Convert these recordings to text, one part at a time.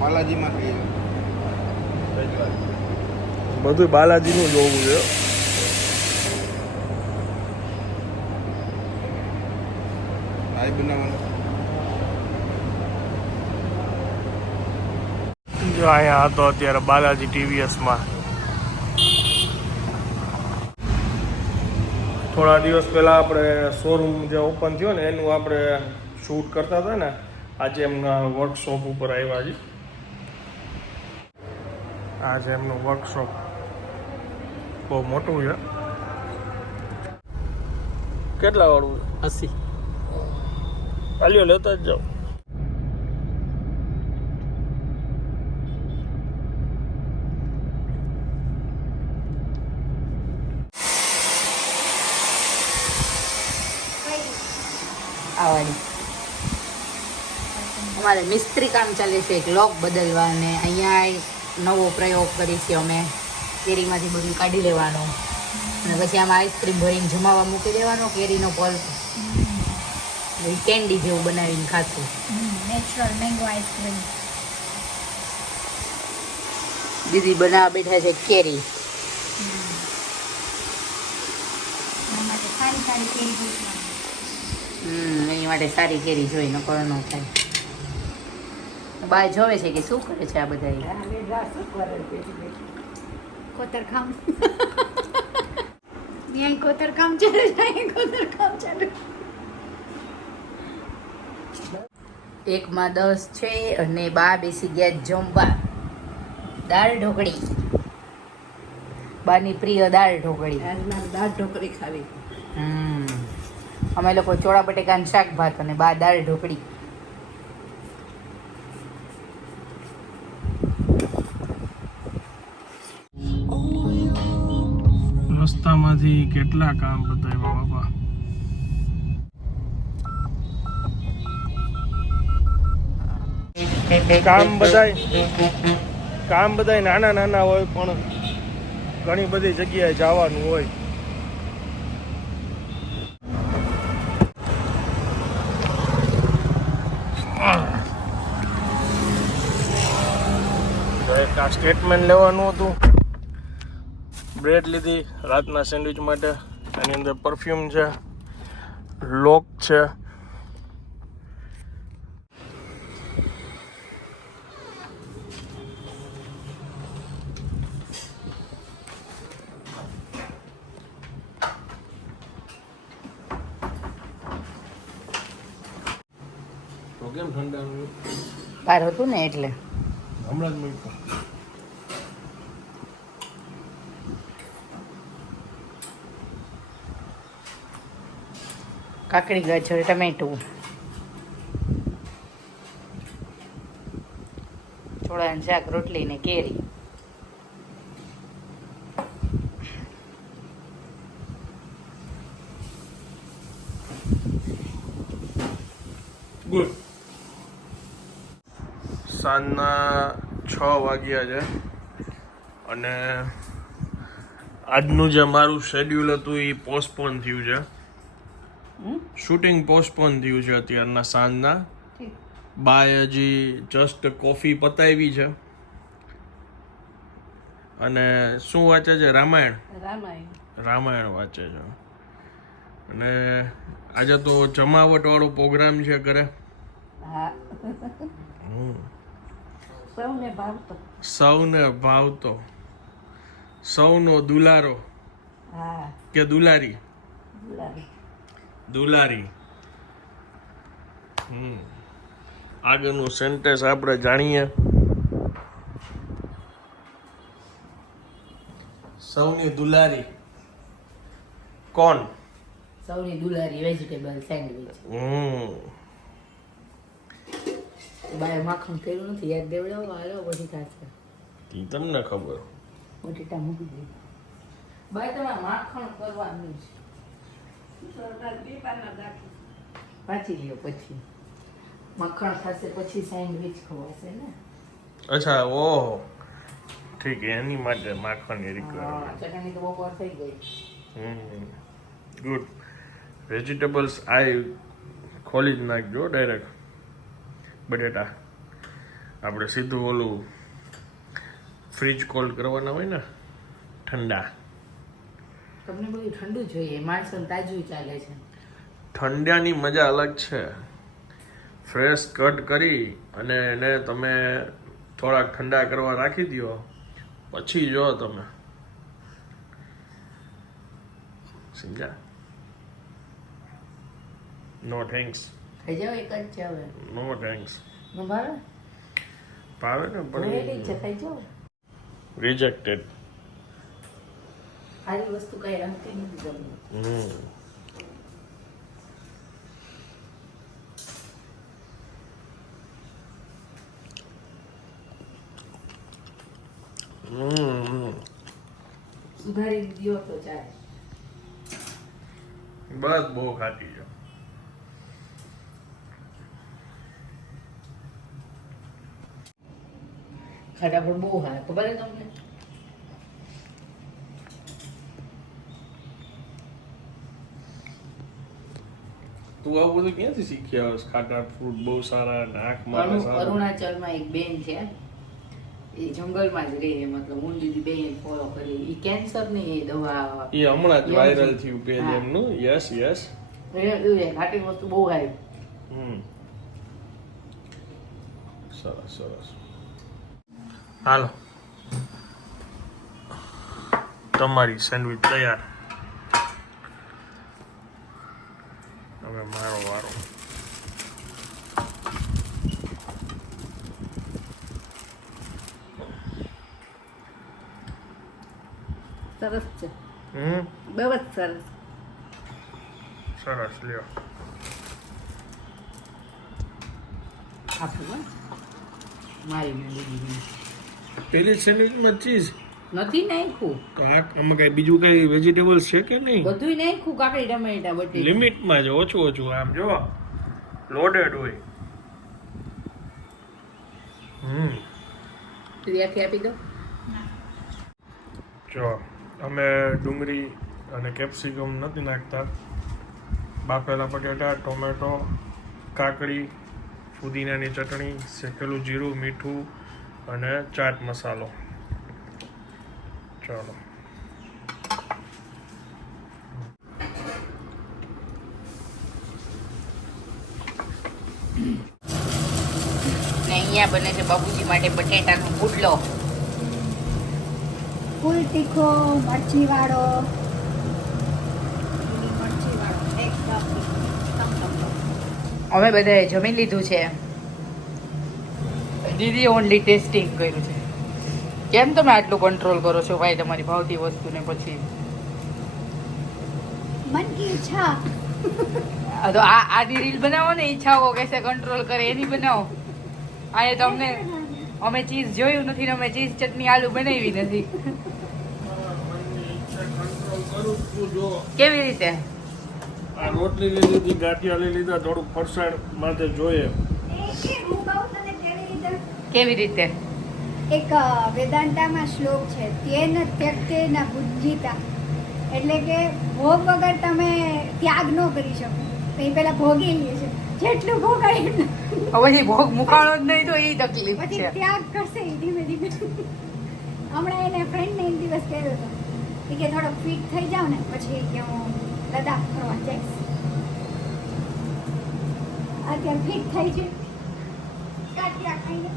બાલાજીમાં કહીએ બધું બાલાજીનું જોવું છે. આ બનાવવાનું જો અહીંયા હતો અત્યારે બાલાજી ટીવીએસમાં. થોડા દિવસ પહેલાં આપણે શોરૂમ જે ઓપન થયો ને એનું આપણે શૂટ કરતા હતા ને, આજે એમના વર્કશોપ ઉપર આવ્યા છે. આજે એમનું વર્કશોપ બહુ મોટું છે. કેટલા વાળું? 80. ચાલ્યો લેતા જ જાઓ. આવવાની અમારે મિસ્ત્રી કામ ચાલે છે, એક લોક બદલવા, અને અહીંયા એક નવો પ્રયોગ કરીશું અમે. કેરીમાંથી બધું કાઢી લેવાનું અને પછી આમાં આઈસ્ક્રીમ ભરીને જમાવા મૂકી દેવાનો. કેરીનો પલ્પ કેન્ડી જેવું બનાવીને ખાતું. Natural mango ice cream. દીદી બનાવવા બેઠા છે કેરી. સારી સારી કેરી પૂછવાની. એની માટે સારી કેરી જોઈ, નકર ન થાય. બા જોવે છે કે શું કરે છે આ બધા. કોતરકામ. ત્યાં કોતરકામ ચાલે છે, અહીંયા કોતરકામ ચાલે. 1માં 10 છે અને બા બેસી ગયા જમવા. દાળ ઢોકળી, બાની પ્રિય દાળ ઢોકળી. દાળ ઢોકળી ખાવી. અમે લોકો ચોળા બટેકાનું શાક ભાત અને બા દાળ ઢોકળી. રસ્તામાંથી કેટલા કામ બતાવ્યા બાપા. કામ બધાય નાના નાના હોય, પણ ઘણી બધી જગ્યાએ જવાનું હોય. એક આ સ્ટેટમેન્ટ લેવાનું હતું. બ્રેડ લીધી રાતના સેન્ડવિચ માટે. એની અંદર પરફ્યુમ છે, લોક છે. તો કેમ ઠંડા બહાર હતું ને એટલે હમણાં જ મૂક્યું. કાકડી, ગાજર, ટમેટું, ચોળાનું શાક, રોટલી ને કેરી. ગુડ. સાંજના 6 વાગ્યા છે અને આજનું જે મારું શેડ્યુલ હતું એ પોસ્ટપોન થયું છે. શૂટિંગ પોસ્ટપોન થયું છે અત્યારના સાંજના. બાય હજી જસ્ટ કોફી પતાવી છે અને શું વાંચે છે? રામાયણ વાંચે છે. અને આજે તો જમાવટ વાળો પ્રોગ્રામ છે ઘરે. સૌને ભાવતો, સૌનો દુલારો કે દુલારી? દુલારી. આગળનું સેન્ટેન્સ આપણે જાણીએ. સૌની દુલારી કોણ? સૌની દુલારી વેજીટેબલ સેન્ડવિચ. બાય માખણ કર્યું નથી, યાદ દેવડાવો. હાલો બટેટા છે. તમને ખબર. બટેટા મૂકી દે. બાય તમારે માખણ કરવાનું છે. પાછી લ્યો, પછી મખણ થશે, પછી સેન્ડવિચ ખવાશે ને. અચ્છા, ઓહો, ઠીક. એની માટે માખણની રિક્વાયરમેન્ટ. ચટણી તો બપોર થઈ ગઈ. ગુડ. વેજીટેબલ્સ આ ખોલી જ નાખજો ડાયરેક્ટ. બટેટા આપણે સીધું ઓલું ફ્રીજ કોલ્ડ કરવાના હોય ને ઠંડા. તમને બધું ઠંડુ જોઈએ, માણસોને તાજું ચાલે છે. ઠંડાની મજા અલગ છે. ફ્રેશ કટ કરી અને એને તમે થોડાક ઠંડા કરવા રાખી દો, પછી જો તમે સમજ્યા. No thanks. ખાઈ જાવ એક જ છે હવે. No thanks. ન ભાવે? ભાવે ને ભરેલી પણ છે, ખાઈ જાવ. રિજેક્ટેડ. સારી વસ્તુ કઈ રમતી નથી તમને. સુધારી દો તો ચાલે. બસ બહુ ખાટી છે. ખાટા પણ બહુ હારા, ખબર છે તમને? તું આવું બધું ક્યાંથી શીખી આવ્યો? ખાટા ફ્રૂટ બહુ સારા, નાક માટે સારા. અરુણાચલમાં એક બેન છે, એ જંગલમાં જ રહે, મતલબ હું દીદી બેન ફોલો કરી. એ કેન્સર ની દવા એ હમણાં જ વાયરલ થયું પેજ એમનું. Yes yes. ખાટી વસ્તુ બહુ હારી. સરસ સરસ. હાલો, તમારી સેન્ડવિચ તૈયાર. હવે મારો વારો. સરસ છે, બહુ જ સરસ. સરસ લ્યો. આપું મારી દીદી પેલી સેન્ડવિચમાં ચીઝ નથી નાખ્યું, તો આમાં કઈ બીજું કઈ વેજીટેબલ્સ છે કે નહીં? બધું નાખ્યું, કાકડી ટમેટા બટેટા લિમિટમાં જ, ઓછું ઓછું. આમ જો લોડેડ હોય. ત્યાંથી આપી દો. જો અમે ડુંગળી અને કેપ્સિકમ નથી નાખતા. બાફેલા બટેટા, ટોમેટો, કાકડી, ફુદીનાની ચટણી, શેકેલું જીરું, મીઠું અને ચાટ મસાલો. ચાલો. ને અહીંયા બને છે બાબુજી માટે બટેટાનો પુડલો. ફૂલ તીખો મરચી વાળો, મરચી વાળો એકદમ. અમે બધાએ જમી લીધું છે. દીદી ઓનલી ટેસ્ટિંગ કર્યું છે. કેમ તમે આટલું કંટ્રોલ કરો છો ભાઈ તમારી ભાવતી વસ્તુને? પછી મન કી ઈચ્છા. આ તો આડી રીલ બનાવો ને, ઈચ્છાઓ કેસે કંટ્રોલ કરે એની બનાવો. આ તો અમને અમે ચીઝ જોયું નથી ને અમે ચીઝ ચટણી આલુ બનાવી નથી. કેવી રીતે? આ રોટલી લઈ લીધી, ગાંઠિયા લઈ લીધા, થોડુંક ફરસાણ માટે જોઈએ. હું કહું તને કેવી રીતે. કેવી રીતે? એક વેદાંતામાં શ્લોક છે, તેન ત્યક્તેન ભુજિતા, એટલે કે ભોગ વગર તમે ત્યાગ ન કરી શકો. તો એ પેલા ભોગી લે છે, જેટલું ભોગાય એટલું. પછી ભોગ મુકાણો જ નહીં તો એ તકલીફ પછી છે. ત્યાગ કરશે એ ધીમે ધીમે. હમણાં એને ફ્રેન્ડને એક દિવસ કહેતો હતો કે થોડો ફિટ થઈ જાવ ને પછી કે હું લદ્દાખ ફરવા જઈશ. અત્યારે ફિટ થઈ છે, ગાંઠિયા ખાઈને.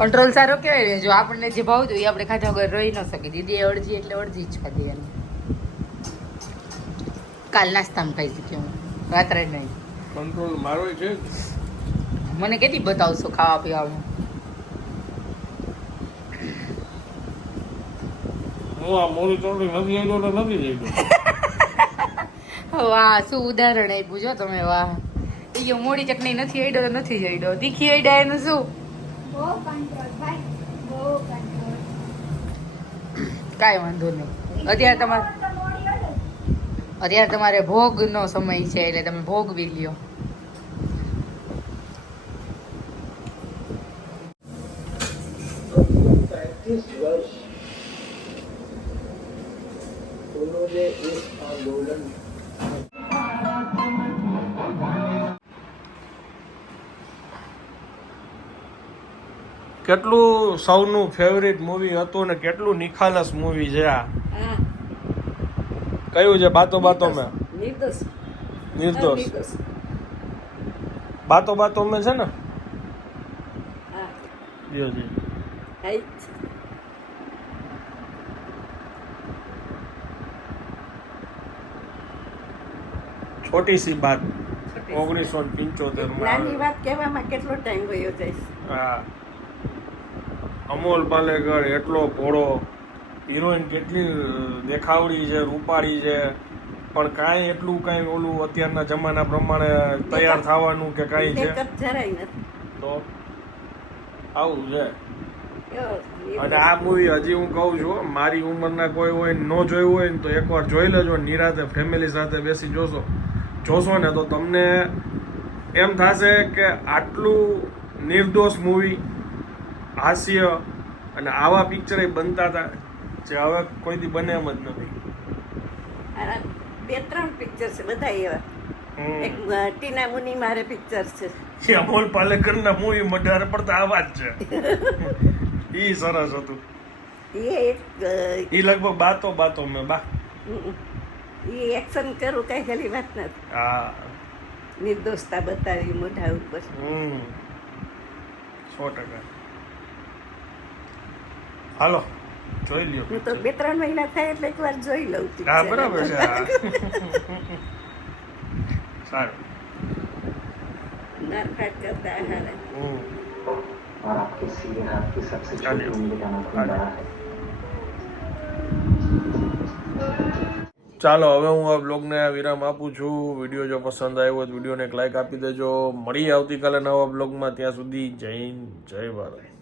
કંટ્રોલ સારો કેવાય. જો આપણને જે ભાવતું એ આપણે ખાધા વગર રહી ન શકીએ. દીદી અડધી એટલે અડધી જ ખાધી એને. કાલ નાસ્તામાં ખાઈ શીખી હું, રાત્રે નહીં. કંટ્રોલ મારો છે. મને કેટલી બતાવશો ખાવા પીવાનું? હું આ મોરી ચોકડી નથી આવ્યો તો નથી જઈતો. વાહ, શું ઉદાહરણ આપ્યું જો તમે. વાહ, એ જો મોડી ચટણી નથી આડ્યો તો નથી આડ્યો, તીખી આડ્યા એનું શું? બહુ કંટ્રોલ ભાઈ, બહુ કંટ્રોલ. કાંઈ વાંધો નહીં. અત્યારે તમારે ભોગનો સમય છે એટલે તમે ભોગવી લ્યો. કેટલું સૌનું ફેવરિટ મૂવી હતું ને કેટલું નિખાલસ મૂવી છે આ. હા કયું છે બાતો બાતો મેં? નિર્દોષ નિર્દોષ. બાતો બાતો મેં છે ને? હા જી જી. હાઈટ છોટી સી બાત છોટી 1975 નાની માં. વાત કહેવામાં કેટલો ટાઈમ વયો જાય. હા. અમોલ પાલેકર એટલો ભોળો, હિરોઈન કેટલી દેખાવડી છે, રૂપાળી છે, પણ કાંઈ એટલું કાંઈ ઓલું અત્યારના જમાના પ્રમાણે તૈયાર થવાનું કે કાંઈ છે મેકઅપ જરાય નથી. તો આવું છે. એવો અને આ મૂવી હજી હું કહું છું, મારી ઉંમરના કોઈ હોય ન જોયું હોય ને તો એકવાર જોઈ લેજો. નિરાતે ફેમિલી સાથે બેસી જોશો ને તો તમને એમ થશે કે આટલું નિર્દોષ મૂવી, હાસ્ય અને આવા પિક્ચર બનતા હતા જે હવે કોઈથી બને એમ જ નથી. આ 2-3 પિક્ચર છે બધા એવા. એક ટીના મુની મારે પિક્ચર છે. એ અમોલ પાલેકરના મૂવી વધારે પડતા આવા જ છે. ઈ સરસ હતું. એ એક ઈ લગભગ બાતો મેં બા. એ એક્શન કરું કઈ હેલી વાત નથી. હા. નિર્દોષતા બતાવી મોઢા ઉપર. 100%. હાલો જોઈ લ્યો. હું તો 2-3 મહિના થાય એટલે એકવાર જોઈ લઉં છું. હા બરાબર છે. હા. સારું. નારફાટ કરતા હારે. और आपके सीधे हाथ की सबसे चलिए। छोटी उंगली का नाखून बड़ा है। ચાલો હવે હું આ બ્લોગને વિરામ આપું છું. વિડીયો જો પસંદ આવ્યો હોય તો વિડીયોને એક લાઈક આપી દેજો. મળીએ આવતીકાલે નવા બ્લોગમાં. ત્યાં સુધી જય હિન્દ, જય ભારત.